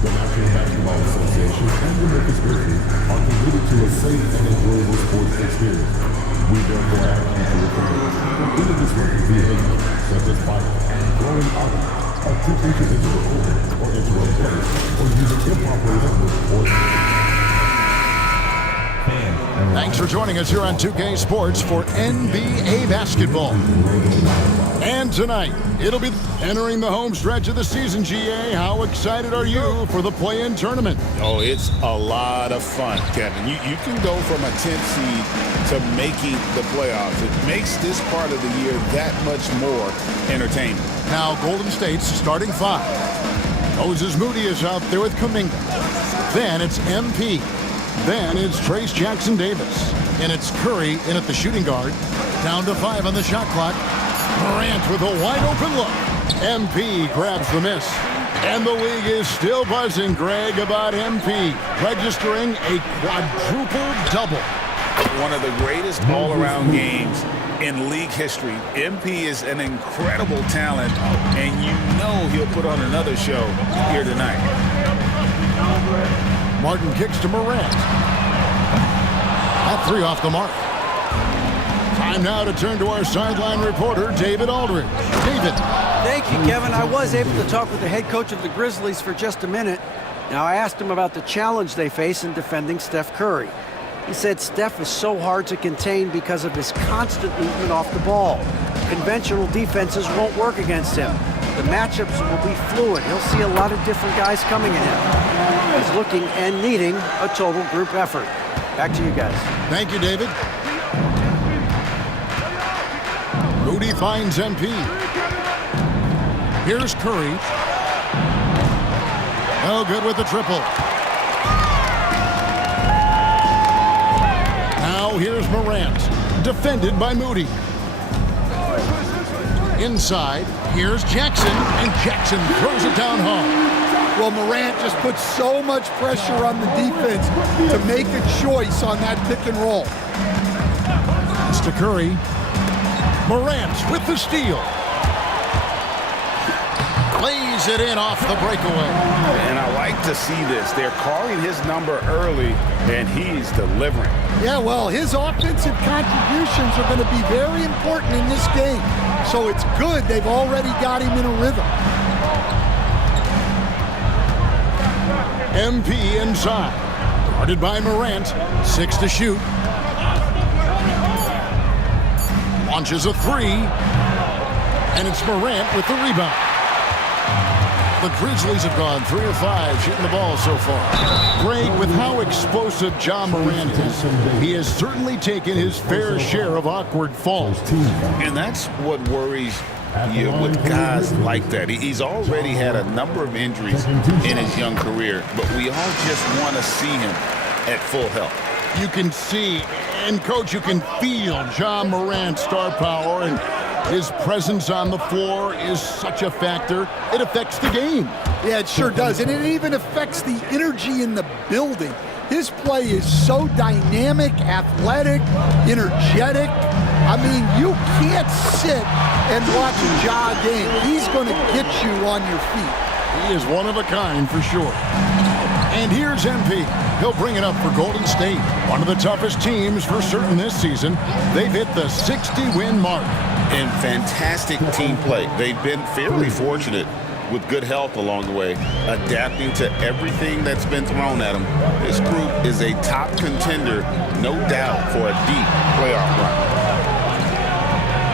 The National Basketball Association and the Memphis Grizzlies are committed to a safe and enjoyable sports experience. We therefore ask you to refrain from any disruptive behavior, such as fighting, throwing items, attempting to enter a court or enter a place, or using improper language or... Thanks for joining us here on 2K Sports for NBA basketball. And tonight, it'll be entering the home stretch of the season, GA. How excited are you for the play-in tournament? Oh, it's a lot of fun, Kevin. You can go from a 10th seed to making the playoffs. It makes this part of the year that much more entertaining. Now, Golden State's starting five. Moses Moody is out there with Kuminga. Then it's MP. Then it's Trace Jackson-Davis. And it's Curry in at the shooting guard. Down to 5 on the shot clock. Morant with a wide-open look. MP grabs the miss. And the league is still buzzing, Greg, about MP registering a quadruple double. One of the greatest all-around games in league history. MP is an incredible talent, and you know he'll put on another show here tonight. Martin kicks to Morant. That three off the mark. Time now to turn to our sideline reporter, David Aldridge. David. Thank you, Kevin. I was able to talk with the head coach of the Grizzlies for just a minute. Now, I asked him about the challenge they face in defending Steph Curry. He said Steph is so hard to contain because of his constant movement off the ball. Conventional defenses won't work against him. The matchups will be fluid. He'll see a lot of different guys coming at him. He's looking and needing a total group effort. Back to you guys. Thank you, David. Moody finds MP. Here's Curry. No good with the triple. Now here's Morant, defended by Moody. Inside, here's Jackson, and Jackson throws it down hard. Well, Morant just puts so much pressure on the defense to make a choice on that pick and roll. It's to Curry. Morant with the steal. Lays it in off the breakaway. And I like to see this. They're calling his number early, and he's delivering. Yeah, well, his offensive contributions are going to be very important in this game. So it's good they've already got him in a rhythm. MP inside. Guarded by Morant. 6 to shoot. Launches a three. And it's Morant with the rebound. The Grizzlies have gone 3 of 5 shooting the ball so far. Greg, with how explosive Ja Morant is, he has certainly taken his fair share of awkward falls. And that's what worries you with guys like that. He's already had a number of injuries in his young career, but we all just want to see him at full health. You can see, and Coach, you can feel Ja Morant's star power, and his presence on the floor is such a factor. It affects the game. Yeah, it sure does. And it even affects the energy in the building. His play is so dynamic, athletic, energetic. I mean, you can't sit and watch a Ja game. He's going to get you on your feet. He is one of a kind for sure. And here's MP. He'll bring it up for Golden State. One of the toughest teams for certain this season. They've hit the 60-win mark. And fantastic team play. They've been fairly fortunate with good health along the way, adapting to everything that's been thrown at them. This group is a top contender, no doubt, for a deep playoff run.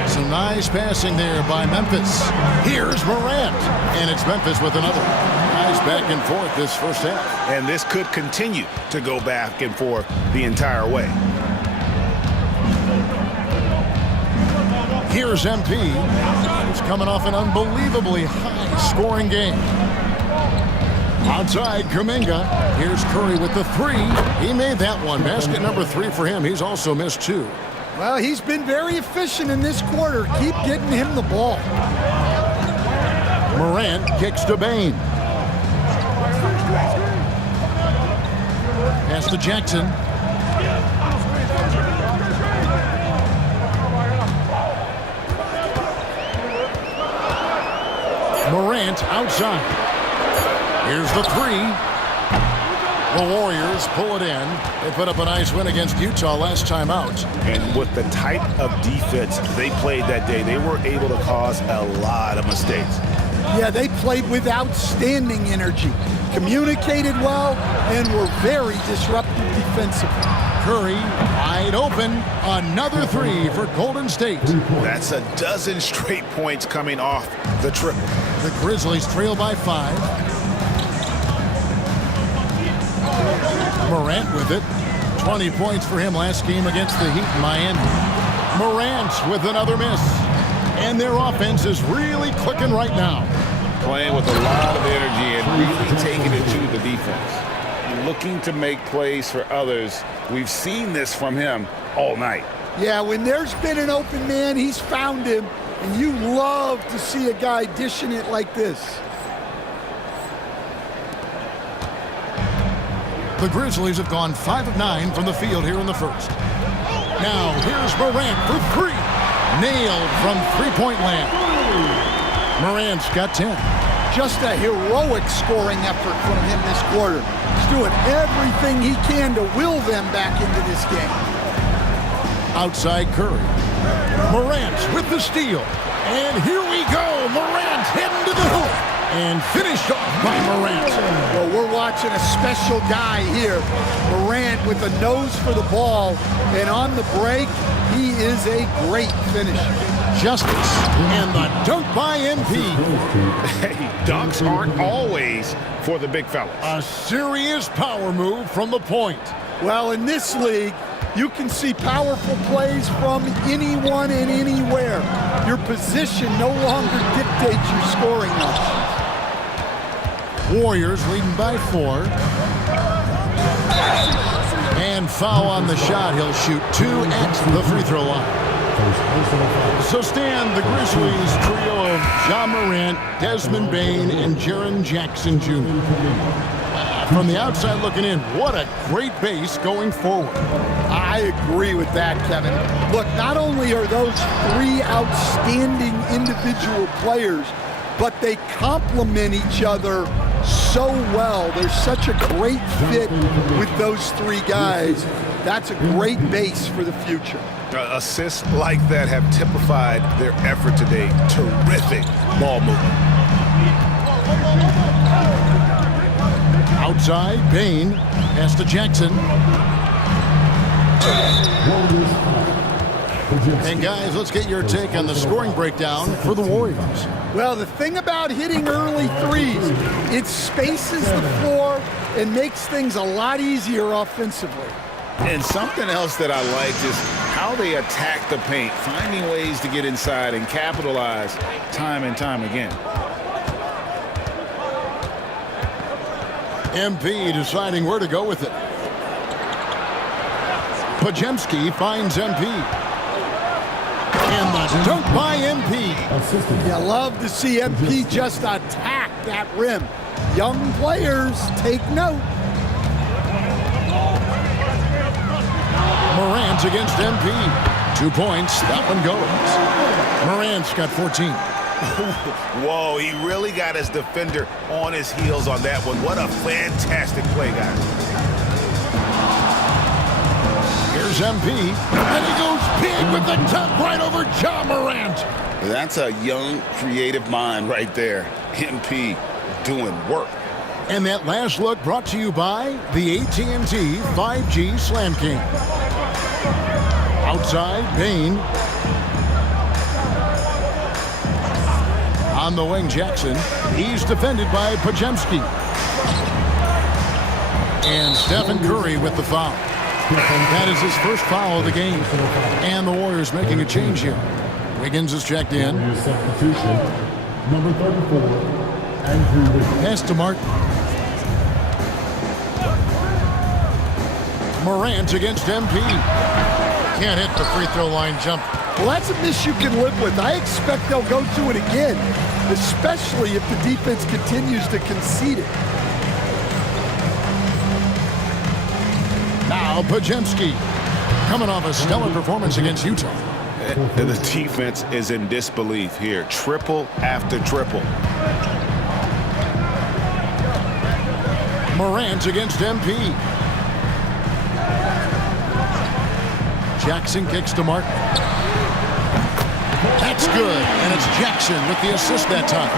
Some nice passing there by Memphis. Here's Morant. And it's Memphis with another. Nice back and forth this first half. And this could continue to go back and forth the entire way. Here's MP. He's coming off an unbelievably high-scoring game. Outside, Kuminga. Here's Curry with the three. He made that one. Basket number 3 for him. He's also missed 2. Well, he's been very efficient in this quarter. Keep getting him the ball. Morant kicks to Bain. Pass to Jackson. Morant outside. Here's the three. The Warriors pull it in. They put up a nice win against Utah last time out. And with the type of defense they played that day, they were able to cause a lot of mistakes. Yeah, they played with outstanding energy, communicated well, and were very disruptive defensively. Curry wide open. Another three for Golden State. That's a dozen straight points coming off the triple. The Grizzlies trail by 5. Morant with it. 20 points for him last game against the Heat in Miami. Morant with another miss. And their offense is really clicking right now. Playing with a lot of energy and really taking it to the defense. Looking to make plays for others. We've seen this from him all night. Yeah, when there's been an open man, he's found him. And you love to see a guy dishing it like this. The Grizzlies have gone 5 of 9 from the field here in the first. Now here's Morant for 3. Nailed from three-point land. Morant's got 10. Just a heroic scoring effort from him this quarter. He's doing everything he can to will them back into this game. Outside Curry. Morant with the steal. And here we go. Morant heading to the hoop. And finished off by Morant. Well, we're watching a special guy here. Morant with a nose for the ball. And on the break, he is a great finisher. Justice. And the dunk by MP. Hey, dunks aren't always for the big fellas. A serious power move from the point. Well, in this league, you can see powerful plays from anyone and anywhere. Your position no longer dictates your scoring options. Warriors leading by 4. And foul on the shot. He'll shoot 2 at the free throw line. So Stan, the Grizzlies trio of Ja Morant, Desmond Bain, and Jaren Jackson Jr. From the outside looking in, what a great base going forward. I agree with that, Kevin. Look, not only are those 3 outstanding individual players, but they complement each other so well. There's such a great fit with those 3 guys. That's a great base for the future. Assists like that have typified their effort today. Terrific ball movement. Outside, Bain. Pass to Jackson. And guys, let's get your take on the scoring breakdown for the Warriors. Well, the thing about hitting early threes, it spaces the floor and makes things a lot easier offensively. And something else that I liked is how they attack the paint, finding ways to get inside and capitalize time and time again. MP deciding where to go with it. Pajemski finds MP. And the dunk by MP. You love to see MP just attack that rim. Young players, take note. Morant against MP. 2 points. That one goes. Morant's got 14. Whoa, he really got his defender on his heels on that one. What a fantastic play, guys. Here's MP. And he goes big with the dunk right over Ja Morant. That's a young, creative mind right there. MP doing work. And that last look brought to you by the AT&T 5G Slam King. Outside, Bain. On the wing, Jackson. He's defended by Pajemski. And Stephen Curry with the foul. That is his first foul of the game. And the Warriors making a change here. Wiggins is checked in. Warriors substitution, number 34, Andrew Wiggins. Pass to Martin. Morant against MP. Can't hit the free throw line jump. Well, that's a miss you can live with. I expect they'll go to it again, especially if the defense continues to concede it. Now Pajemski, coming off a stellar performance against Utah. And the defense is in disbelief here. Triple after triple. Morant against MP. Jackson kicks to Martin. That's good, and it's Jackson with the assist that time.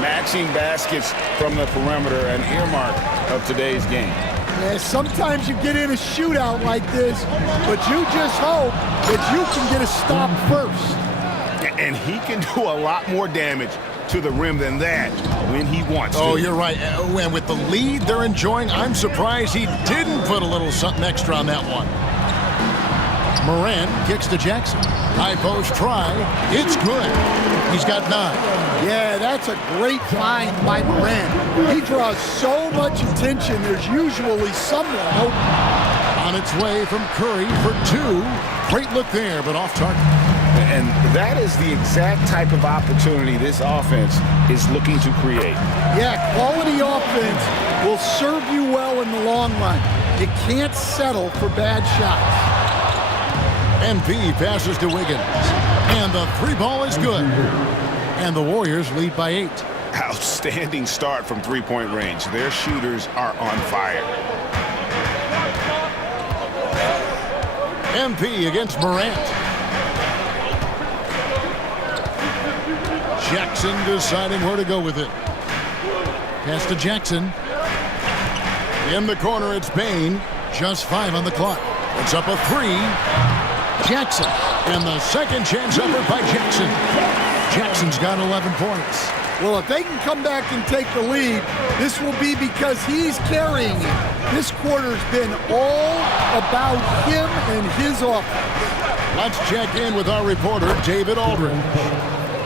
Matching baskets from the perimeter, an earmark of today's game. Yeah, sometimes you get in a shootout like this, but you just hope that you can get a stop first. And he can do a lot more damage to the rim than that when he wants to. Oh, you're right. And with the lead they're enjoying, I'm surprised he didn't put a little something extra on that one. Morant kicks to Jackson. High post try. It's good. He's got 9. Yeah, that's a great find by Morant. He draws so much attention, there's usually someone open. On its way from Curry for 2. Great look there, but off target. And that is the exact type of opportunity this offense is looking to create. Yeah, quality offense will serve you well in the long run. You can't settle for bad shots. MP passes to Wiggins. And the 3 ball is good. And the Warriors lead by 8. Outstanding start from three-point range. Their shooters are on fire. MP against Morant. Jackson deciding where to go with it. Pass to Jackson. In the corner, it's Bain. Just 5 on the clock. It's up a 3. Jackson. And the second chance effort by Jackson. Jackson's got 11 points. Well, if they can come back and take the lead, this will be because he's carrying it. This quarter's been all about him and his offense. Let's check in with our reporter, David Aldridge.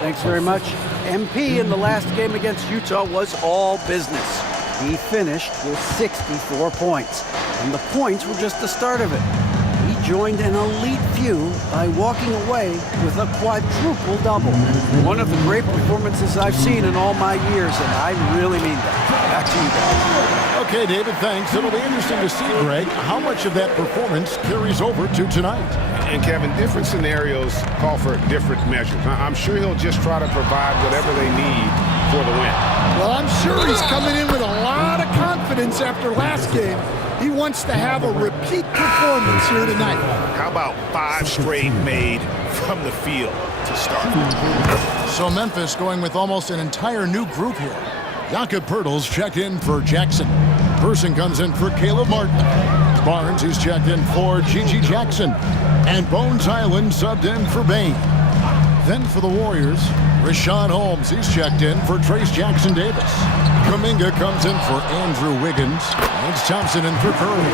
Thanks very much. MP in the last game against Utah was all business. He finished with 64 points, and the points were just the start of it. He joined an elite few by walking away with a quadruple double. One of the great performances I've seen in all my years, and I really mean that. Back to you guys. Okay, David, thanks. It'll be interesting to see, Greg, how much of that performance carries over to tonight. And Kevin, different scenarios call for different measures. I'm sure he'll just try to provide whatever they need for the win. Well, I'm sure he's coming in with a lot of confidence after last game. He wants to have a repeat performance here tonight. How about 5 straight made from the field to start? So Memphis going with almost an entire new group here. Jakob Poeltl's checked in for Jackson. Person comes in for Caleb Martin. Barnes is checked in for G.G. Jackson. And Bones Island subbed in for Bain. Then for the Warriors, Rashawn Holmes, he's checked in for Trace Jackson Davis. Kuminga comes in for Andrew Wiggins. It's Thompson in for Curry.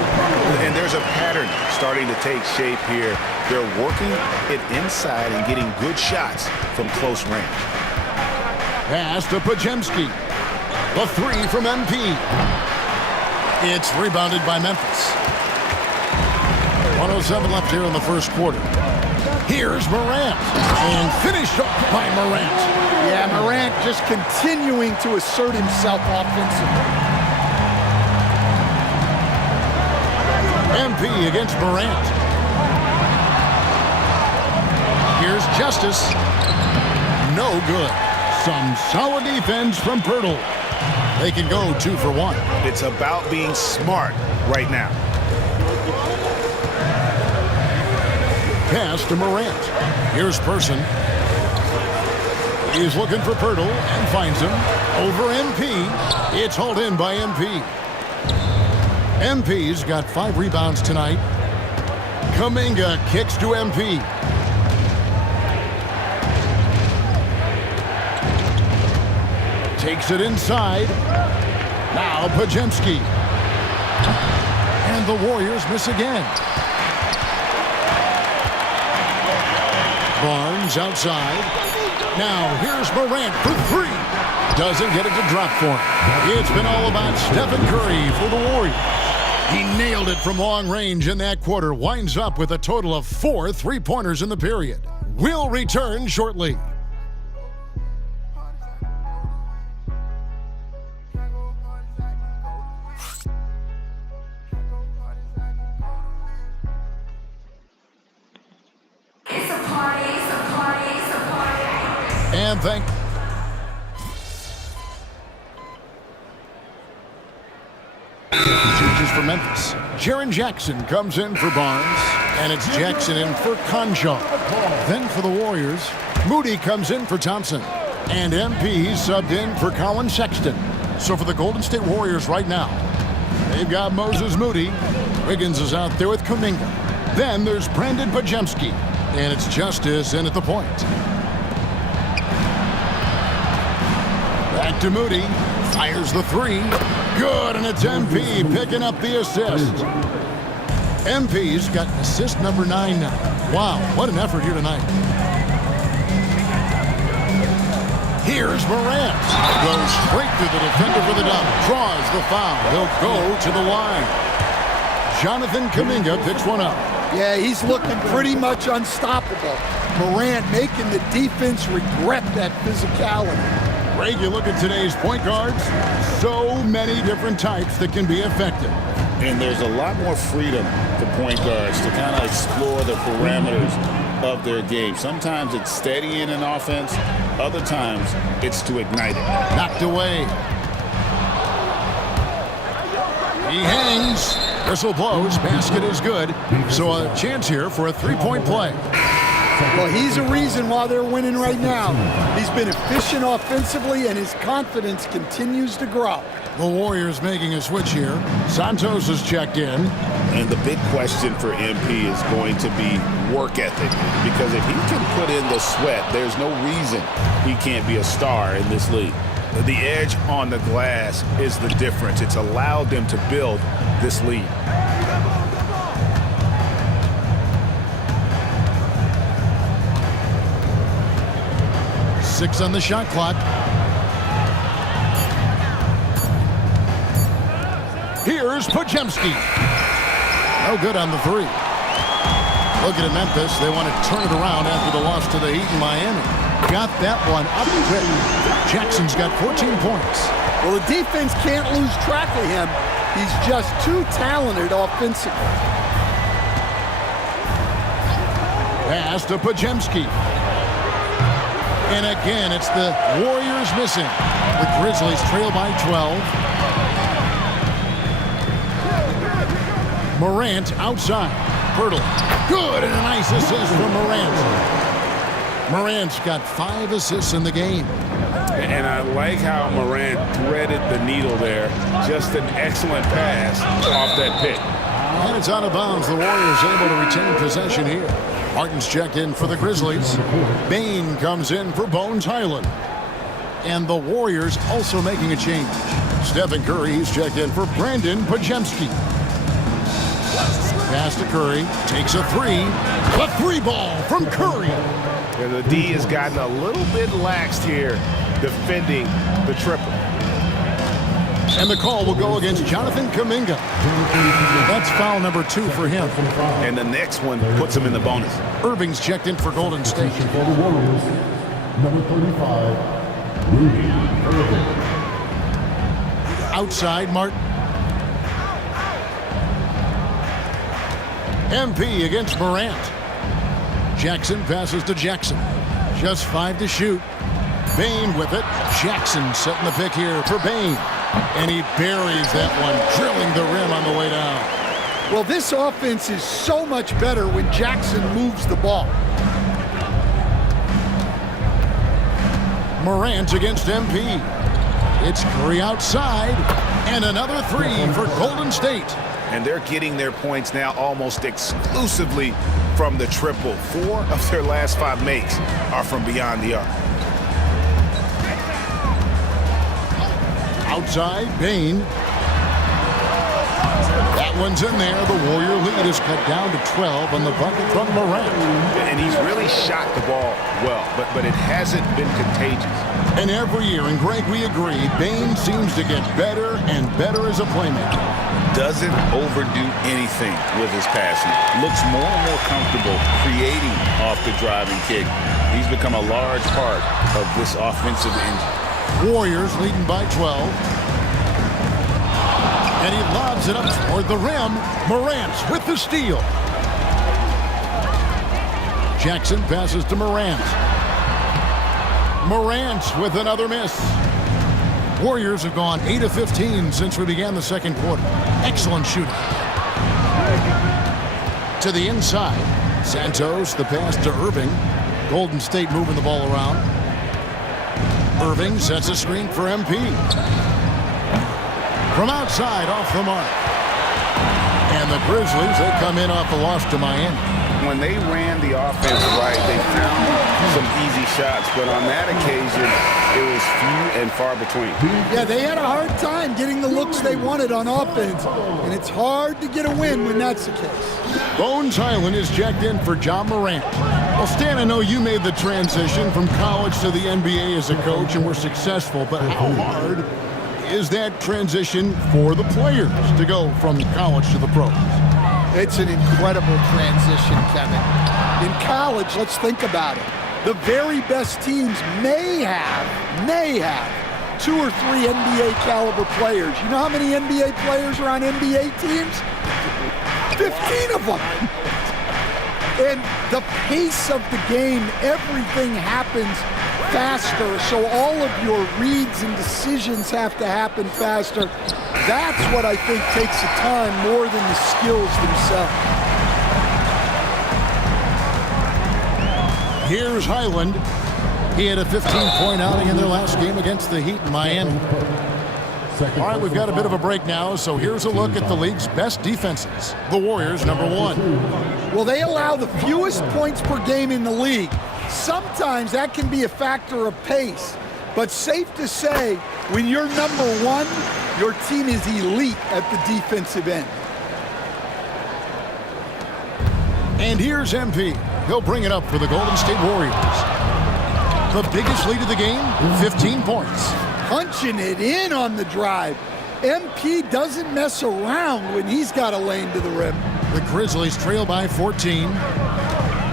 And there's a pattern starting to take shape here. They're working it inside and getting good shots from close range. Pass to Pajemski. The 3 from MP. It's rebounded by Memphis. 1:07 left here in the first quarter. Here's Morant. And finished off by Morant. Yeah, Morant just continuing to assert himself offensively. MP against Morant. Here's Justice. No good. Some solid defense from Poeltl. They can go 2 for 1. It's about being smart right now. Pass to Morant. Here's Person. He's looking for Poeltl and finds him. Over MP. It's hauled in by MP. MP's got 5 rebounds tonight. Kuminga kicks to MP. Takes it inside. Now Pajemski. And the Warriors miss again. Barnes Baines outside. Now here's Morant for three. Doesn't get it to drop for him. It's been all about Stephen Curry for the Warriors. He nailed it from long range in that quarter. Winds up with a total of 4 3-pointers in the period. We'll return shortly. And thank changes for Memphis. Jaren Jackson comes in for Barnes, and it's Jackson in for Conjo. Then for the Warriors, Moody comes in for Thompson, and MP subbed in for Colin Sexton. So for the Golden State Warriors right now, they've got Moses Moody. Wiggins is out there with Kuminga. Then there's Brandon Pajemski, and it's Justice in at the point. Back to Moody, fires the three. Good, and it's MP picking up the assist. MP's got assist number 9 now. Wow, what an effort here tonight. Here's Morant. Goes straight to the defender for the dunk. Draws the foul. He'll go to the line. Jonathan Kuminga picks one up. Yeah, he's looking pretty much unstoppable. Morant making the defense regret that physicality. Greg, you look at today's point guards, so many different types that can be effective. And there's a lot more freedom for point guards to kind of explore the parameters of their game. Sometimes it's steadying an offense. Other times it's to ignite it. Knocked away. He hangs. Whistle blows. Basket is good. So a chance here for a three-point play. Well, he's a reason why they're winning right now. He's been efficient offensively, and his confidence continues to grow. The Warriors making a switch here. Santos has checked in. And the big question for MP is going to be work ethic. Because if he can put in the sweat, there's no reason he can't be a star in this league. The edge on the glass is the difference. It's allowed them to build this lead. Six on the shot clock. Here's Pajemski. No good on the three. Looking at Memphis, they want to turn it around after the loss to the Heat in Miami. Got that one up quick. Jackson's got 14 points. Well, the defense can't lose track of him. He's just too talented offensively. Pass to Pajemski. And again, it's the Warriors missing. The Grizzlies trail by 12. Morant outside. Hurdle. Good, and a nice assist from Morant. Morant's got 5 assists in the game. And I like how Morant threaded the needle there. Just an excellent pass off that pick. And it's out of bounds. The Warriors able to retain possession here. Martin's checked in for the Grizzlies. Bain comes in for Bones Highland. And the Warriors also making a change. Stephen Curry, he's checked in for Brandon Pajemski. Pass to Curry, takes a three. A three ball from Curry. And the D has gotten a little bit laxed here defending the triple. And the call will go against Jonathan Kuminga. That's foul number 2 for him. And the next one puts him in the bonus. Irving's checked in for Golden State. For the Warriors, number 35, Rudy Irving. Outside, Martin. MP against Morant. Jackson passes to Jackson. Just 5 to shoot. Bain with it. Jackson setting the pick here for Bain. And he buries that one, drilling the rim on the way down. Well, this offense is so much better when Jackson moves the ball. Morant against MP. It's Curry outside. And another three for Golden State. And they're getting their points now almost exclusively from the triple. 4 of their last 5 makes are from beyond the arc. Outside, Bain. That one's in there. The Warrior lead is cut down to 12 on the bucket from Morant. And he's really shot the ball well, but it hasn't been contagious. And every year, and Greg, we agree, Bane seems to get better and better as a playmaker. Doesn't overdo anything with his passing. Looks more and more comfortable creating off the driving kick. He's become a large part of this offensive engine. Warriors leading by 12. And he lobs it up toward the rim. Morant with the steal. Jackson passes to Morant. Morant with another miss. Warriors have gone 8 of 15 since we began the second quarter. Excellent shooting. To the inside. Santos, the pass to Irving. Golden State moving the ball around. Irving sets a screen for MP. From outside, off the mark. And the Grizzlies, they come in off a loss to Miami. When they ran the offense right, they found some easy shots, but on that occasion, it was few and far between. Yeah, they had a hard time getting the looks they wanted on offense, and it's hard to get a win when that's the case. Bones Highland is checked in for John Morant. Well, Stan, I know you made the transition from college to the NBA as a coach and were successful, but how hard is that transition for the players to go from college to the pros? It's an incredible transition, Kevin. In college, let's think about it. The very best teams may have 2 or 3 NBA caliber players. You know how many NBA players are on NBA teams? 15 of them. And the pace of the game, everything happens faster, so all of your reads and decisions have to happen faster. That's what I think takes the time more than the skills themselves. Here's Highland. He had a 15-point outing in their last game against the Heat in Miami. All right, we've got a bit of a break now, so here's a look at the league's best defenses. The Warriors, number 1. Well, they allow the fewest points per game in the league. Sometimes that can be a factor of pace, but safe to say, when you're number 1, your team is elite at the defensive end. And here's MP. He'll bring it up for the Golden State Warriors. The biggest lead of the game, 15 points. Punching it in on the drive. MP doesn't mess around when he's got a lane to the rim. The Grizzlies trail by 14.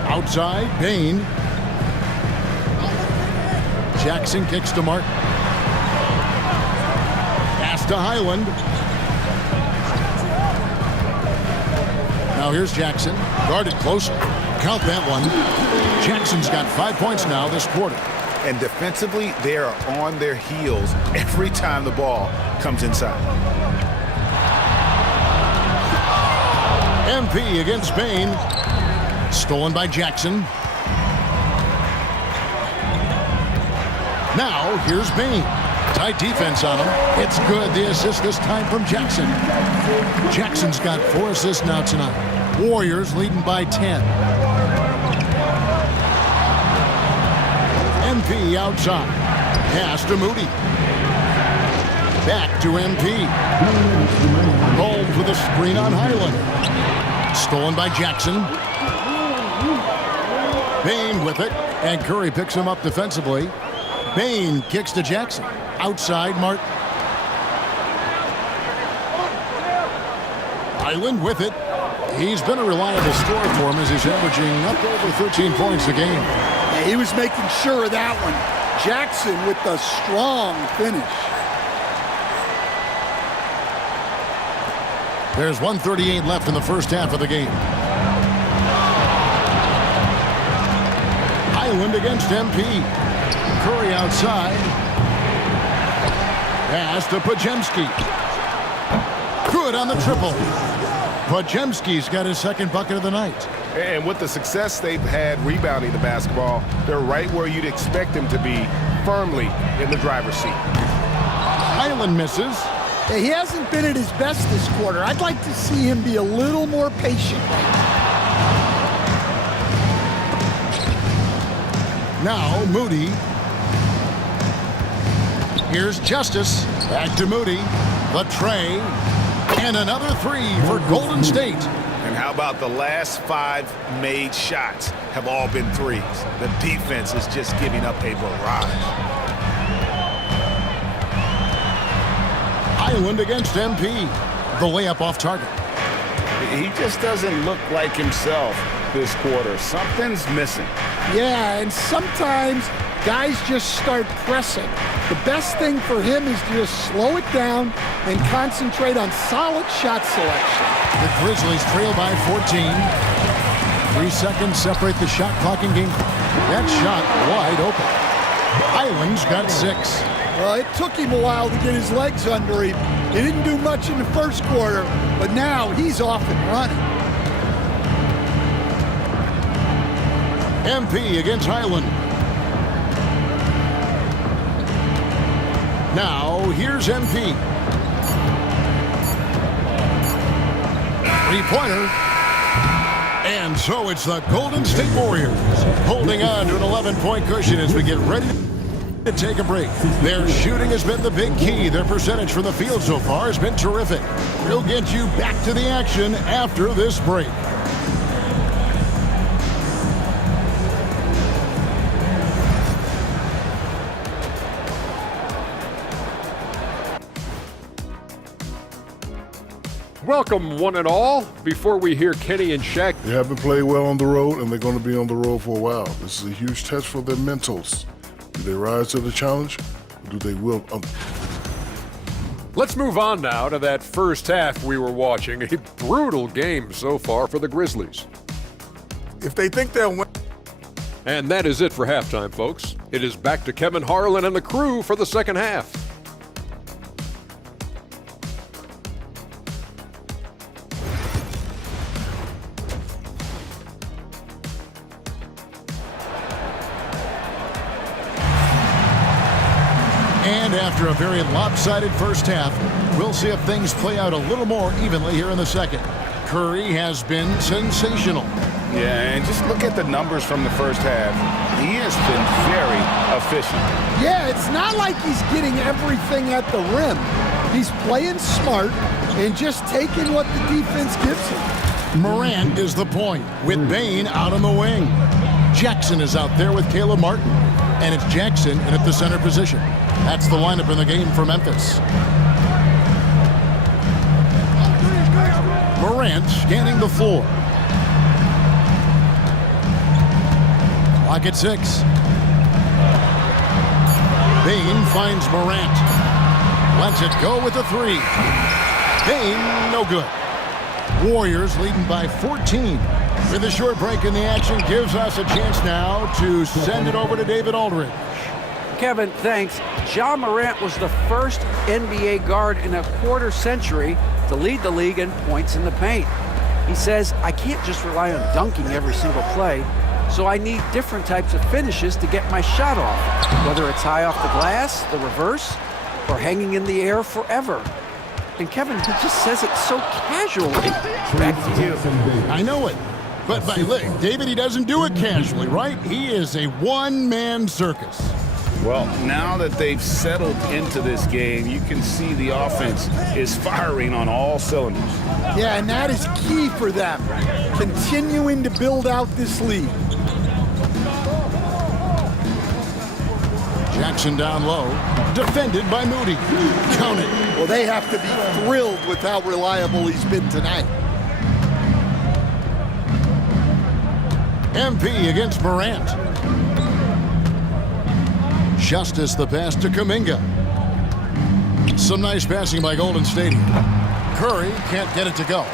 Outside, Bane. Jackson kicks to Martin. Pass to Highland. Now here's Jackson. Guarded closer. Count that one. Jackson's got 5 points now this quarter. And defensively, they are on their heels every time the ball comes inside. MP against Bane. Stolen by Jackson. Now, here's Bane. Tight defense on him. It's good. The assist this time from Jackson. Jackson's got 4 assists now tonight. Warriors leading by 10. MP outside. Pass to Moody. Back to MP. Rolled with a screen on Highland. Stolen by Jackson. Bane with it. And Curry picks him up defensively. Bane kicks to Jackson. Outside, Martin. Highland with it. He's been a reliable scorer for him as he's averaging up over 13 points a game. Yeah, he was making sure of that one. Jackson with the strong finish. There's 1:38 left in the first half of the game. Highland against MP. Curry outside. Pass to Podziemski. Good on the triple. Podziemski's got his second bucket of the night. And with the success they've had rebounding the basketball, they're right where you'd expect them to be, firmly in the driver's seat. Highland misses. Yeah, he hasn't been at his best this quarter. I'd like to see him be a little more patient. Now Moody. Here's Justice. Back to Moody. The tray. And another three for Golden State. And how about the last 5 made shots have all been threes? The defense is just giving up a barrage. Island against MP. The layup off target. He just doesn't look like himself this quarter. Something's missing. Yeah, and sometimes guys just start pressing. The best thing for him is to just slow it down and concentrate on solid shot selection. The Grizzlies trail by 14. 3 seconds separate the shot clock in game. That shot wide open. Island's got 6. Well, it took him a while to get his legs under him. He didn't do much in the first quarter, but now he's off and running. MP against Highland. Now, here's MP. Three-pointer. And so it's the Golden State Warriors holding on to an 11-point cushion as we get ready to take a break. Their shooting has been the big key. Their percentage from the field so far has been terrific. We'll get you back to the action after this break. Welcome, one and all. Before we hear Kenny and Shaq, They haven't played well on the road, and they're going to be on the road for a while. This is a huge test for their mentals. Do they rise to the challenge, or do they will? let's move on now to that first half we were watching. A brutal game so far for the Grizzlies. If they think they'll win. And that is it for halftime, folks. It is back to Kevin Harlan and the crew for the second half. And after a very lopsided first half, we'll see if things play out a little more evenly here in the second. Curry has been sensational. Yeah, and just look at the numbers from the first half. He has been very efficient. Yeah, it's not like he's getting everything at the rim. He's playing smart and just taking what the defense gives him. Morant is the point, with Bane out on the wing. Jackson is out there with Caleb Martin. And it's Jackson in at the center position. That's the lineup in the game for Memphis. Morant scanning the floor. Clock at 6. Bane finds Morant. Lets it go with the 3. Bane, no good. Warriors leading by 14. With a short break in the action, gives us a chance now to send it over to David Aldridge. Kevin, thanks. Ja Morant was the first NBA guard in a quarter century to lead the league in points in the paint. He says, I can't just rely on dunking every single play, so I need different types of finishes to get my shot off, whether it's high off the glass, the reverse, or hanging in the air forever. And Kevin, he just says it so casually. Back to you. I know it. But look, David, he doesn't do it casually, right? He is a one-man circus. Well, now that they've settled into this game, you can see the offense is firing on all cylinders. Yeah, and that is key for them, continuing to build out this lead. Jackson down low, defended by Moody. Count it. Well, they have to be thrilled with how reliable he's been tonight. MP against Morant. Justice the pass to Kuminga. Some nice passing by Golden State. Curry can't get it to go.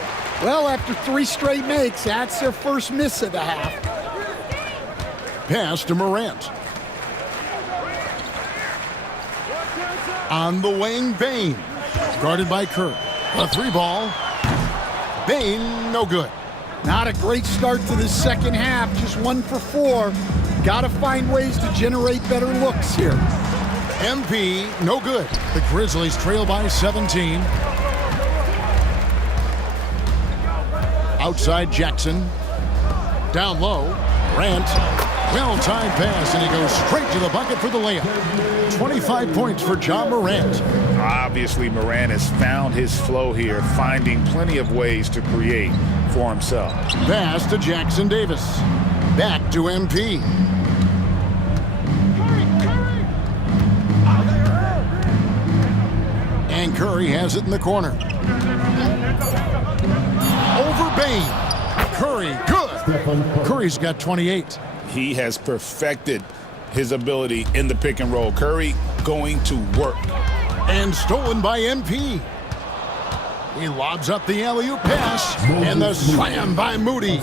Well, after 3 straight makes, that's their first miss of the half. Pass to Morant. On the wing, Bane. Guarded by Curry. A 3-ball. Bane, no good. Not a great start to the second half, just 1 for 4. Got to find ways to generate better looks here. MP, no good. The Grizzlies trail by 17. Outside Jackson. Down low, Morant. Well-timed pass, and he goes straight to the bucket for the layup. 25 points for Ja Morant. Obviously, Morant has found his flow here, finding plenty of ways to create for himself. Pass to Jackson Davis. Back to MP. And Curry has it in the corner. Over Bain. Curry, good. Curry's got 28. He has perfected his ability in the pick and roll. Curry going to work. And stolen by MP. He lobs up the alley-oop pass, and the slam by Moody.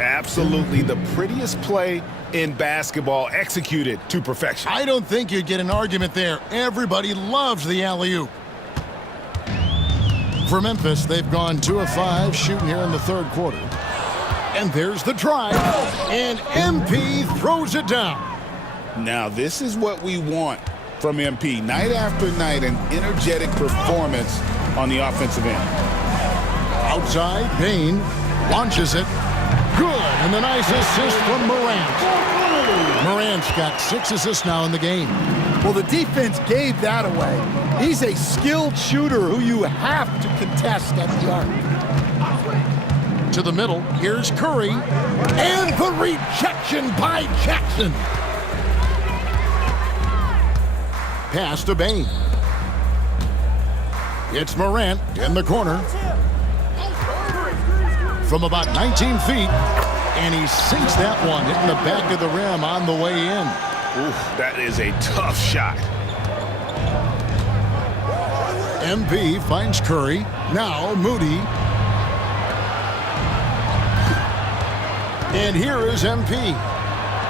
Absolutely the prettiest play in basketball, executed to perfection. I don't think you'd get an argument there. Everybody loves the alley-oop. For Memphis, they've gone 2 of 5 shooting here in the third quarter. And there's the drive, and MP throws it down. Now, this is what we want from MP. Night after night, an energetic performance on the offensive end. Outside, Bain launches it. Good, and a nice assist from Morant. Morant's got 6 assists now in the game. Well, the defense gave that away. He's a skilled shooter who you have to contest at the arc. To the middle, here's Curry, and the rejection by Jackson. Pass to Bain. It's Morant in the corner. From about 19 feet, and he sinks that one, hitting the back of the rim on the way in. Ooh, that is a tough shot. MP finds Curry. Now Moody. And here is MP.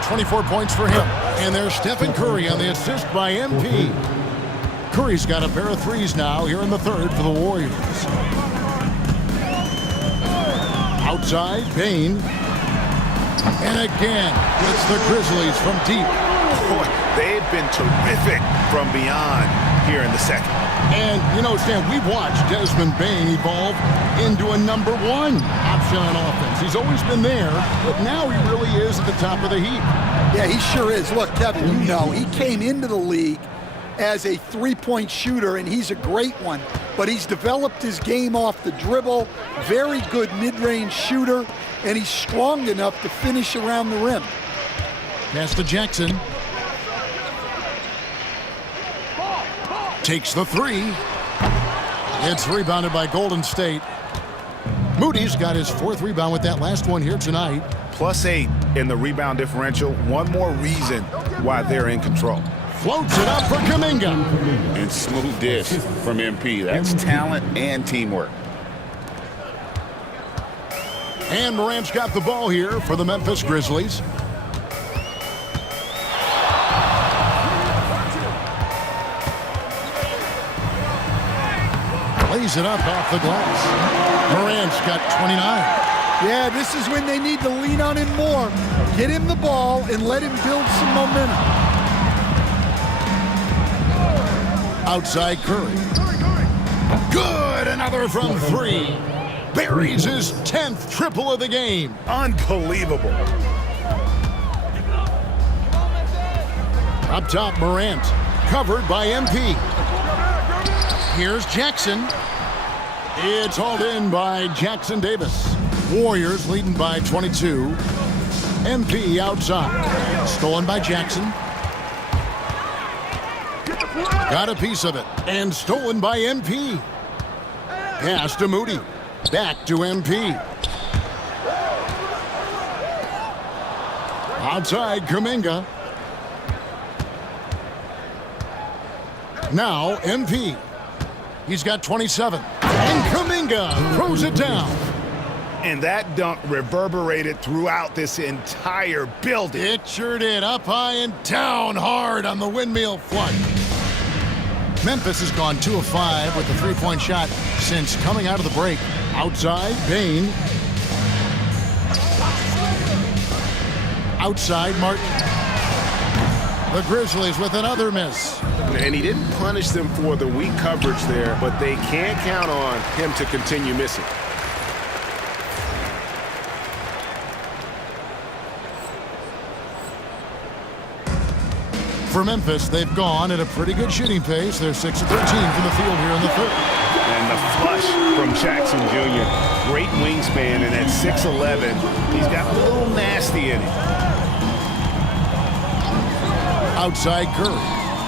24 points for him. And there's Stephen Curry on the assist by MP. Curry's got a pair of threes now here in the third for the Warriors. Outside, Bain. And again, it's the Grizzlies from deep. Boy, they've been terrific from beyond here in the second. And, you know, Stan, we've watched Desmond Bain evolve into a number 1 option on offense. He's always been there, but now he really is at the top of the heap. Yeah, he sure is. Look, Kevin, you know, he came into the league as a three-point shooter, and he's a great one. But he's developed his game off the dribble, very good mid-range shooter, and he's strong enough to finish around the rim. Pass to Jackson. Takes the 3. It's rebounded by Golden State. Moody's got his 4th rebound with that last one here tonight. +8 in the rebound differential. One more reason why they're in control. Floats it up for Kuminga. And smooth dish from MP. That's talent and teamwork. And Morant's got the ball here for the Memphis Grizzlies. Lays it up off the glass. Morant's got 29. Yeah, this is when they need to lean on him more. Get him the ball and let him build some momentum. Outside Curry. Good, another from 3. Buries his 10th triple of the game. Unbelievable. Up top, Morant. Covered by MP. Here's Jackson. It's hauled in by Jackson Davis. Warriors leading by 22. MP outside. Stolen by Jackson. Got a piece of it. And stolen by MP. Pass to Moody. Back to MP. Outside Kuminga. Now MP. He's got 27. And Kuminga throws it down. And that dunk reverberated throughout this entire building. It sure did. Up high and down hard on the windmill flush. Memphis has gone 2 of 5 with the three-point shot since coming out of the break. Outside, Bain. Outside, Martin. The Grizzlies with another miss. And he didn't punish them for the weak coverage there, but they can't count on him to continue missing. For Memphis, they've gone at a pretty good shooting pace. They're 6 of 13 from the field here in the third. And the flush from Jackson Jr. Great wingspan, and at 6'11", he's got a little nasty in him. Outside Curry.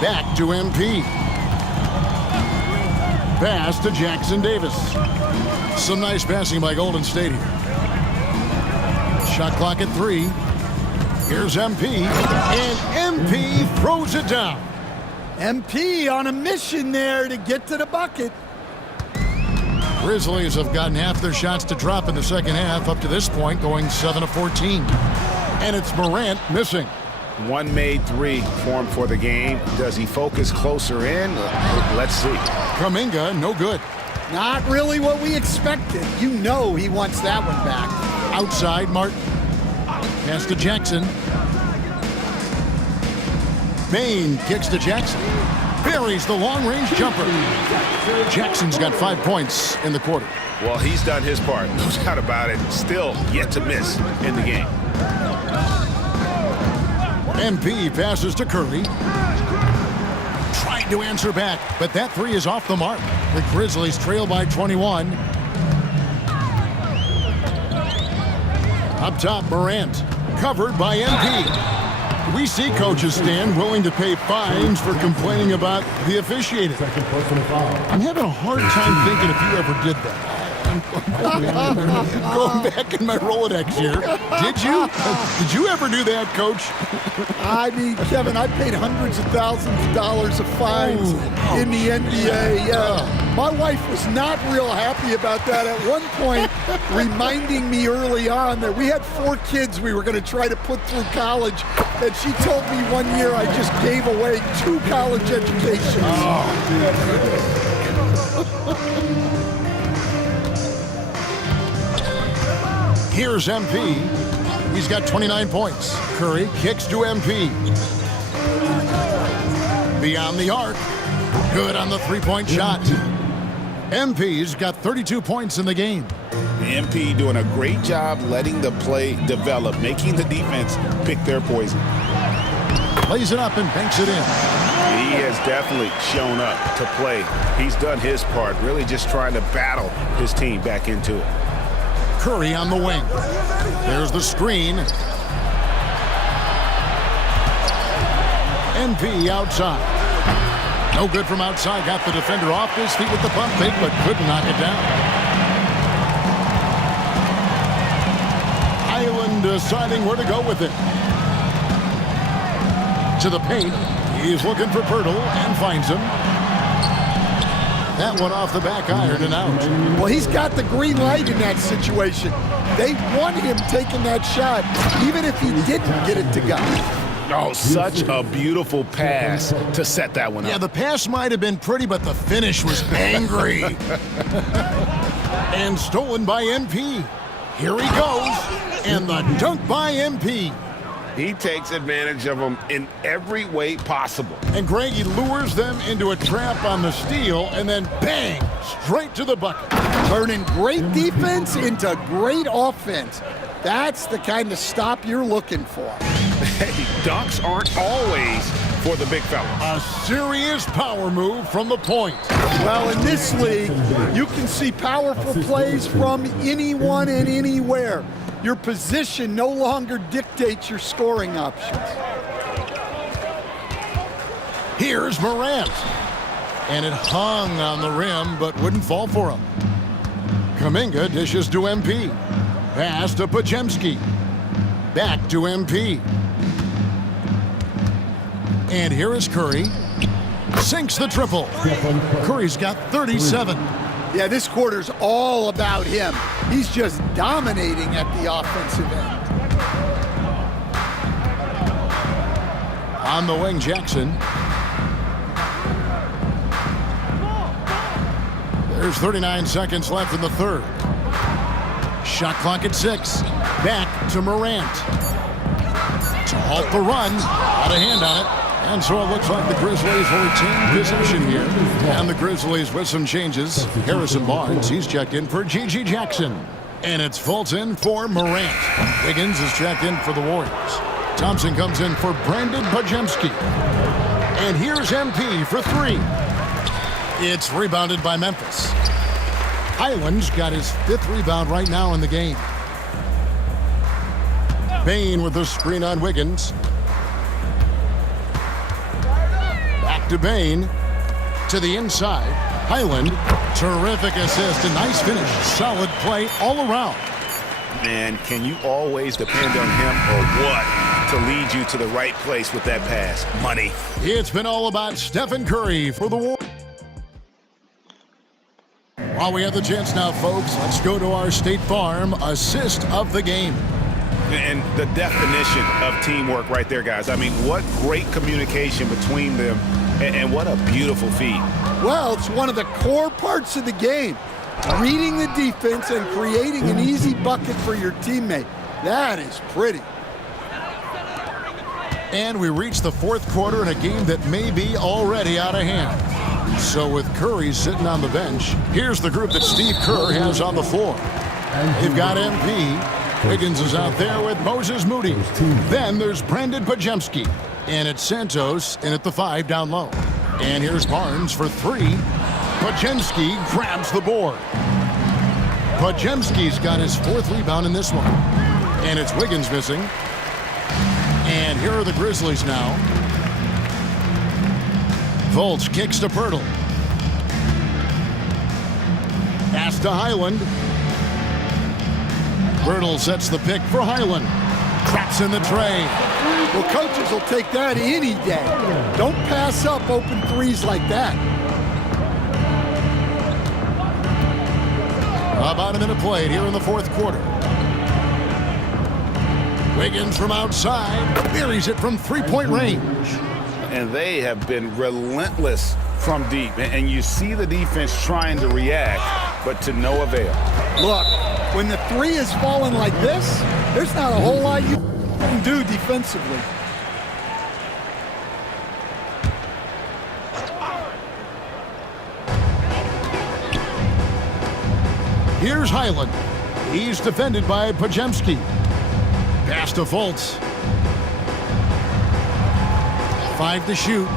Back to MP. Pass to Jackson Davis. Some nice passing by Golden State here. Shot clock at 3. Here's MP, and MP throws it down. MP on a mission there to get to the bucket. Grizzlies have gotten half their shots to drop in the second half up to this point, going 7 of 14. And it's Morant missing. One made 3 for him for the game. Does he focus closer in? Let's see. Kuminga, no good. Not really what we expected. You know he wants that one back. Outside Martin. Pass to Jackson. Bain kicks to Jackson. Buries the long-range jumper. Jackson's got 5 points in the quarter. Well, he's done his part. No doubt about it. Still yet to miss in the game. MP passes to Curry. Tried to answer back, but that 3 is off the mark. The Grizzlies trail by 21. Up top, Morant. Covered by MP. We see coaches stand willing to pay fines for complaining about the officiating. I'm having a hard time thinking if you ever did that. Going back in my Rolodex here. Did you? Did you ever do that, Coach? I mean, Kevin, I paid hundreds of thousands of dollars of fines in the NBA. My wife was not real happy about that at one point, reminding me early on that we had 4 kids we were going to try to put through college, and she told me one year I just gave away 2 college educations. Here's MP. He's got 29 points. Curry kicks to MP. Beyond the arc. Good on the 3-point shot. MP's got 32 points in the game. The MP doing a great job letting the play develop, making the defense pick their poison. Plays it up and banks it in. He has definitely shown up to play. He's done his part, really just trying to battle his team back into it. Curry on the wing. There's the screen. MP outside. No good from outside. Got the defender off his feet with the pump fake, but couldn't knock it down. Island deciding where to go with it. To the paint. He's looking for Pirtle and finds him. That one off the back iron and out. Well, he's got the green light in that situation. They want him taking that shot, even if he didn't get it to go. Oh, such a beautiful pass to set that one up. Yeah, the pass might have been pretty, but the finish was angry. And stolen by MP. Here he goes. And the dunk by MP. He takes advantage of them in every way possible. And Greg, he lures them into a trap on the steal, and then bang, straight to the bucket. Turning great defense into great offense. That's the kind of stop you're looking for. Hey, dunks aren't always for the big fella. A serious power move from the point. Well, in this league, you can see powerful plays from anyone and anywhere. Your position no longer dictates your scoring options. Here's Morant. And it hung on the rim, but wouldn't fall for him. Kuminga dishes to MP. Pass to Podziemski. Back to MP. And here is Curry. Sinks the triple. Curry's got 37. Yeah, this quarter's all about him. He's just dominating at the offensive end. On the wing, Jackson. There's 39 seconds left in the third. Shot clock at 6. Back to Morant. To halt the run. Got a hand on it. And so it looks like the Grizzlies will retain possession here. And the Grizzlies with some changes. Harrison Barnes, he's checked in for G.G. Jackson. And it's Fulton for Morant. Wiggins is checked in for the Warriors. Thompson comes in for Brandon Pajemski. And here's MP for three. It's rebounded by Memphis. Highland's got his 5th rebound right now in the game. Bain with the screen on Wiggins. Back to Bain. To the inside. Highland, terrific assist, a nice finish. Solid play all around. Man, can you always depend on him or what to lead you to the right place with that pass? Money. It's been all about Stephen Curry for the Warriors. While we have the chance now, folks, let's go to our State Farm assist of the game. And the definition of teamwork right there, guys. I mean, what great communication between them, and what a beautiful feat. Well, it's one of the core parts of the game. Reading the defense and creating an easy bucket for your teammate. That is pretty. And we reach the 4th quarter in a game that may be already out of hand. So with Curry sitting on the bench, here's the group that Steve Kerr has on the floor. They've got MP. Wiggins is out there with Moses Moody. Then there's Brandon Pajemski. And it's Santos in at the 5 down low. And here's Barnes for 3. Pajemski grabs the board. Pajemski's got his 4th rebound in this one. And it's Wiggins missing. And here are the Grizzlies now. Fultz kicks to Pirtle. Pass to Highland. Pirtle sets the pick for Highland. Traps in the tray. Well, coaches will take that any day. Don't pass up open threes like that. About a minute played here in the 4th quarter. Wiggins from outside buries it from 3-point range. And they have been relentless from deep. And you see the defense trying to react, but to no avail. Look, when the 3 is falling like this, there's not a whole lot you can do defensively. Here's Highland. He's defended by Pajemski. Pass to Fultz. 5 to shoot.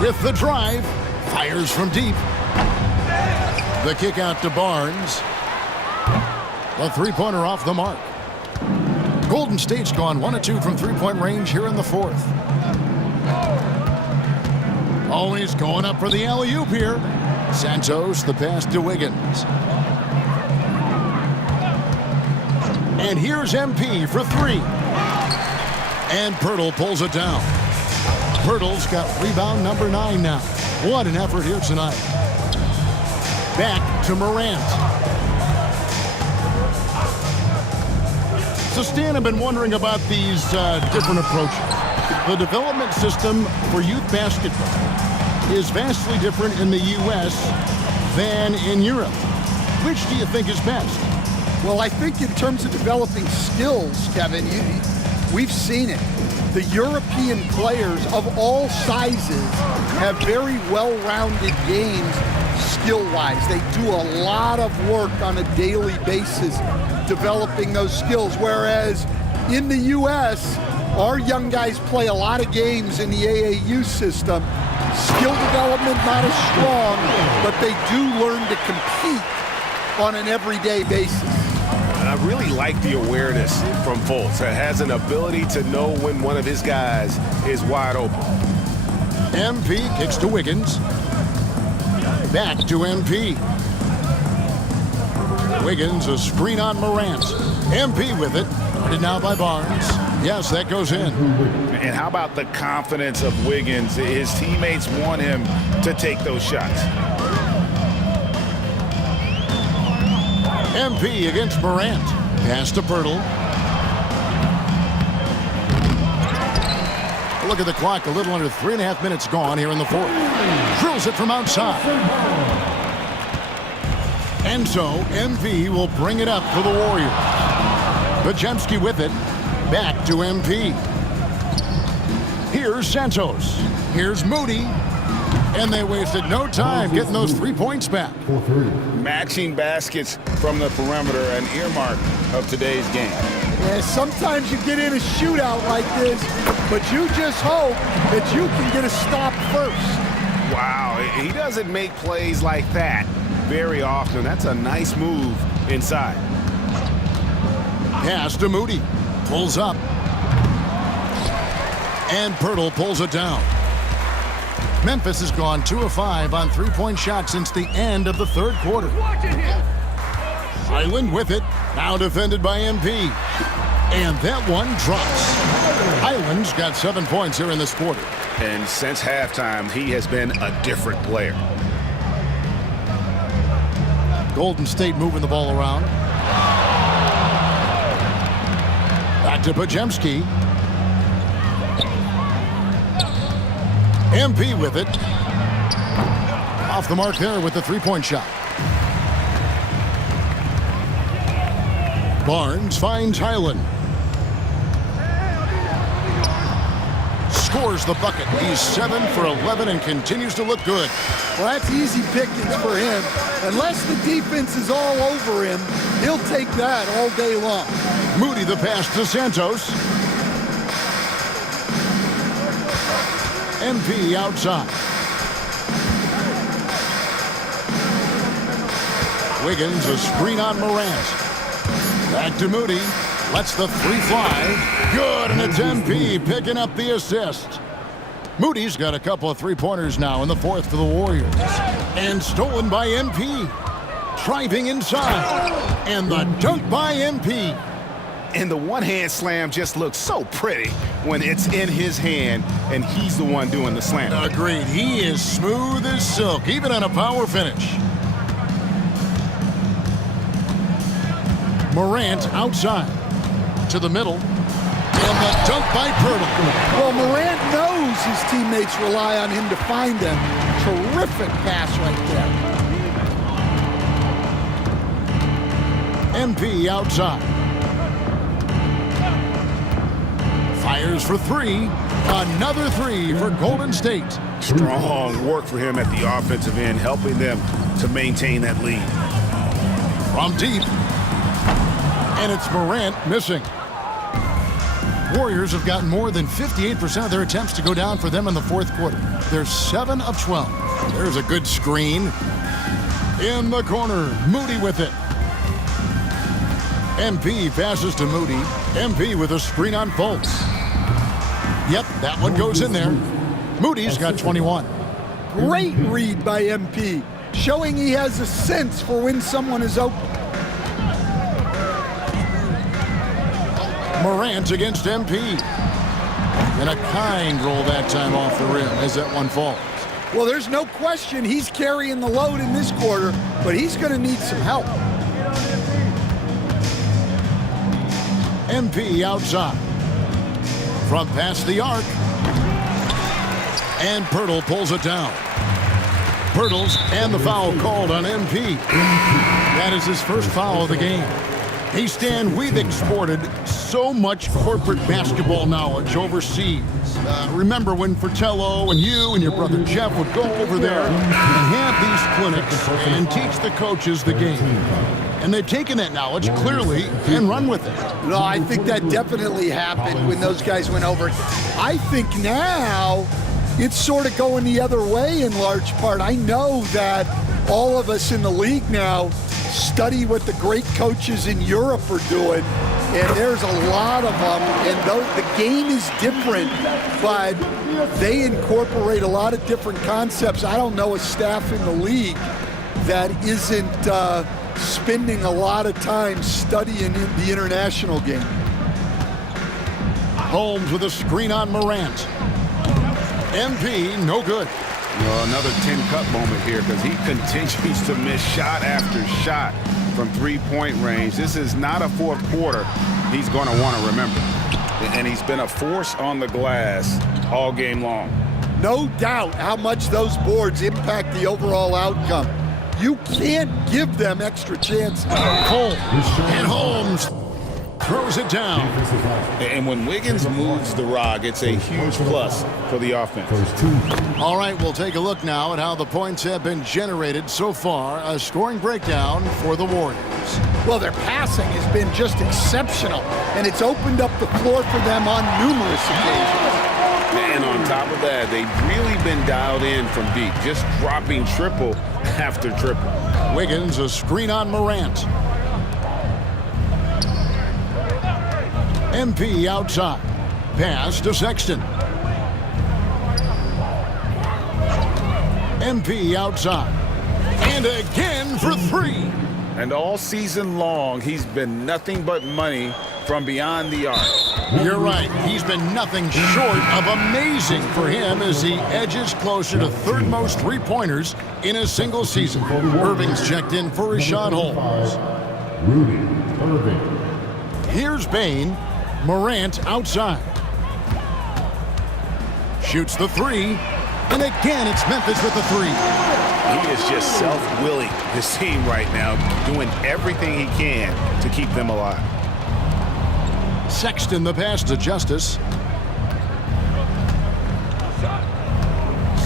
With the drive. Fires from deep. The kick out to Barnes. The 3-pointer off the mark. Golden State's gone 1 of 2 from 3-point range here in the 4th. Always going up for the alley-oop here. Santos, the pass to Wiggins. And here's MP for 3. And Pirtle pulls it down. Pirtle's got rebound number 9 now. What an effort here tonight. Back to Morant. So Stan, I've been wondering about these different approaches. The development system for youth basketball is vastly different in the U.S. than in Europe. Which do you think is best? Well, I think in terms of developing skills, Kevin, we've seen it. The European players of all sizes have very well-rounded games skill-wise. They do a lot of work on a daily basis developing those skills, whereas in the U.S., our young guys play a lot of games in the AAU system. Skill development not as strong, but they do learn to compete on an everyday basis. I really like the awareness from Fultz. It has an ability to know when one of his guys is wide open. MP kicks to Wiggins. Back to MP. Wiggins, a screen on Morant. MP with it. Guarded now by Barnes. Yes, that goes in. And how about the confidence of Wiggins? His teammates want him to take those shots. MP against Morant. Pass to Pirtle. Look at the clock. A little under 3.5 minutes gone here in the 4th. Drills it from outside. And so MP will bring it up for the Warriors. Pajemski with it. Back to MP. Here's Santos. Here's Moody. And they wasted no time getting those 3 points back. Matching baskets from the perimeter, an earmark of today's game. Yeah, sometimes you get in a shootout like this, but you just hope that you can get a stop first. Wow, he doesn't make plays like that very often. That's a nice move inside. Pass to Moody. Pulls up. And Pirtle pulls it down. Memphis has gone 2 of 5 on three-point shots since the end of the third quarter. Highland with it. Now defended by MP. And that one drops. Highland's got 7 points here in this quarter. And since halftime, he has been a different player. Golden State moving the ball around. Back to Pajemski. MP with it. Off the mark there with the three-point shot. Barnes finds Highland. Scores the bucket. He's 7 for 11 and continues to look good. Well, that's easy pickings for him. Unless the defense is all over him, he'll take that all day long. Moody the pass to Santos. MP outside. Wiggins a screen on Morant. Back to Moody. Lets the three fly. Good, and it's MP picking up the assist. Moody's got a couple of three-pointers now in the fourth for the Warriors. And stolen by MP. Driving inside. And the dunk by MP. And the one-hand slam just looks so pretty when it's in his hand and he's the one doing the slam. Agreed. He is smooth as silk, even on a power finish. Morant outside. To the middle. And the dunk by Pirtle. Well, Morant knows his teammates rely on him to find them. Terrific pass right there. MP outside. Fires for three. Another three for Golden State. Strong work for him at the offensive end, helping them to maintain that lead. From deep. And it's Morant missing. Warriors have gotten more than 58% of their attempts to go down for them in the fourth quarter. They're 7 of 12. There's a good screen. In the corner, Moody with it. MP passes to Moody. MP with a screen on Fultz. Yep, that one goes in there. Moody's got 21. Great read by MP, showing he has a sense for when someone is open. Morant against MP. And a kind roll that time off the rim as that one falls. Well, there's no question he's carrying the load in this quarter, but he's going to need some help. MP outside. From past the arc. And Pirtle pulls it down. Pirtle's and the foul called on MP. That is his first foul of the game. Hey, Stan, we've exported so much corporate basketball knowledge overseas. Remember when Fratello and you and your brother Jeff would go over there and have these clinics and teach the coaches the game? And they've taken that knowledge clearly and run with it. No, I think that definitely happened when those guys went over. I think now it's sort of going the other way in large part. I know that all of us in the league now study what the great coaches in Europe are doing, and there's a lot of them, and the game is different, but they incorporate a lot of different concepts. I don't know a staff in the league that isn't spending a lot of time studying the international game. Holmes with a screen on Morant. MP, no good. Well, another 10-cut moment here because he continues to miss shot after shot from three-point range. This is not a fourth quarter he's going to want to remember. And he's been a force on the glass all game long. No doubt how much those boards impact the overall outcome. You can't give them extra chances. Holmes. And Holmes throws it down. And when Wiggins moves the rock, it's a huge plus for the offense. All right, we'll take a look now at how the points have been generated so far. A scoring breakdown for the Warriors. Well, their passing has been just exceptional, and it's opened up the floor for them on numerous occasions. And on top of that, they've really been dialed in from deep, just dropping triple after triple. Wiggins, a screen on Morant. MP outside. Pass to Sexton. MP outside. And again for three. And all season long, he's been nothing but money from beyond the arc. You're right. He's been nothing short of amazing for him as he edges closer to third most three-pointers in a single season. Irving's checked in for Rashad Holmes. Rudy Irving. Here's Bain. Morant outside. Shoots the three. And again, it's Memphis with the three. He is just self-willing, this team right now, doing everything he can to keep them alive. Sexton the pass to Justice.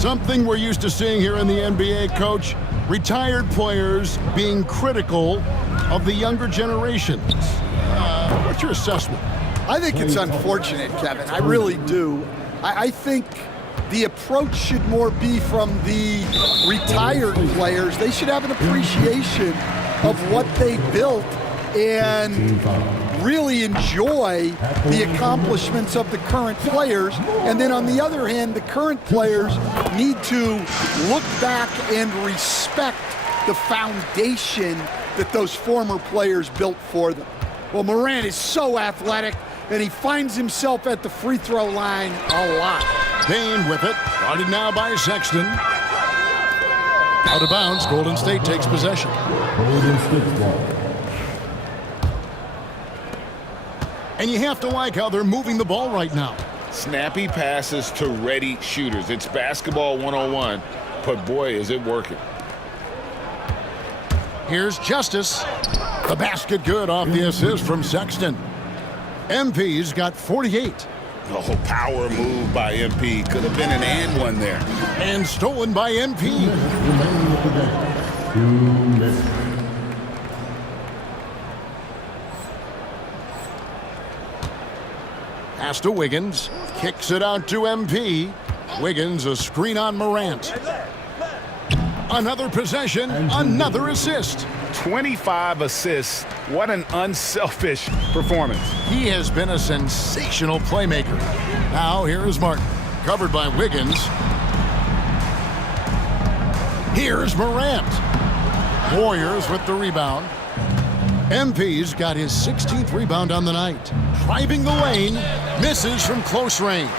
Something we're used to seeing here in the NBA, Coach. Retired players being critical of the younger generations. What's your assessment? I think it's unfortunate, Kevin. I really do. I think the approach should more be from the retired players. They should have an appreciation of what they built and really enjoy the accomplishments of the current players. And then on the other hand, the current players need to look back and respect the foundation that those former players built for them. Well, Morant is so athletic, and he finds himself at the free throw line a lot. Bain with it, guarded now by Sexton. Out of bounds, Golden State takes possession. Golden State ball. And you have to like how they're moving the ball right now. Snappy passes to ready shooters. It's basketball 101, but boy, is it working. Here's Justice. The basket good off the assist from Sexton. MP's got 48. Oh, power move by MP. Could have been an and one there. And stolen by MP. Remaining at the bench. 2 minutes. Pass to Wiggins. Kicks it out to MP. Wiggins, a screen on Morant. Another possession, another assist. 25 assists. What an unselfish performance. He has been a sensational playmaker. Now here is Martin, covered by Wiggins. Here's Morant. Warriors with the rebound. MP's got his 16th rebound on the night. Driving the lane, misses from close range.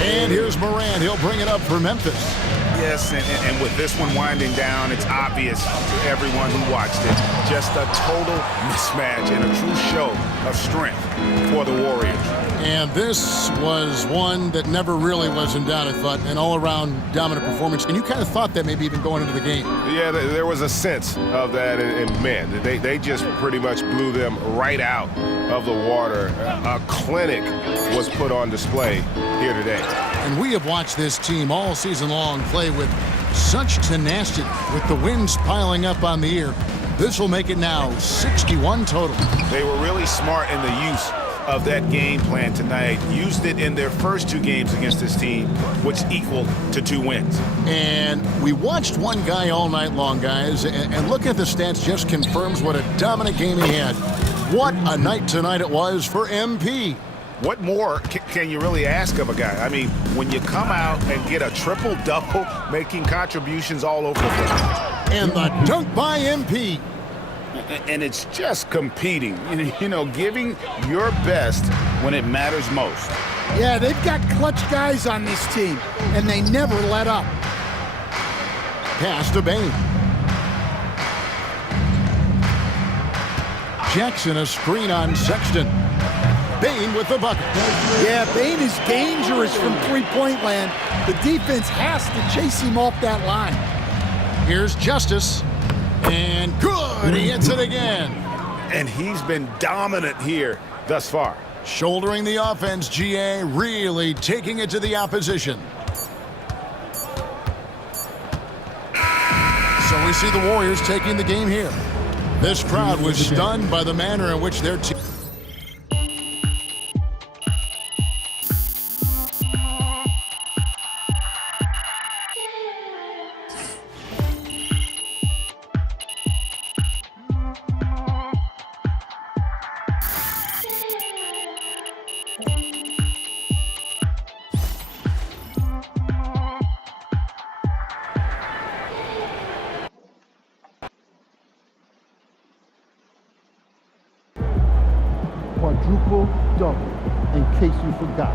And here's Morant. He'll bring it up for Memphis. Yes, and with this one winding down, it's obvious to everyone who watched it. Just a total mismatch and a true show of strength for the Warriors. And this was one that never really was in doubt, I thought, an all-around dominant performance. And you kind of thought that maybe even going into the game. Yeah, there was a sense of that, and man, they just pretty much blew them right out of the water. A clinic was put on display here today. And we have watched this team all season long play with such tenacity, with the wins piling up on the year. This will make it now 61 total. They were really smart in the use of that game plan tonight. Used it in their first 2 games against this team, which equal to 2 wins. And we watched one guy all night long, guys, and looking at the stats just confirms what a dominant game he had. What a night tonight it was for MP. What more can you really ask of a guy? I mean, when you come out and get a triple-double, making contributions all over the place. And the dunk by MP. And it's just competing, you know, giving your best when it matters most. Yeah, they've got clutch guys on this team, and they never let up. Pass to Bain. Jackson, a screen on Sexton. Bain with the bucket. Yeah, Bain is dangerous from three-point land. The defense has to chase him off that line. Here's Justice. And good, he hits it again. And he's been dominant here thus far. Shouldering the offense, GA, really taking it to the opposition. So we see the Warriors taking the game here. This crowd was stunned by the manner in which their team. Quadruple double, in case you forgot.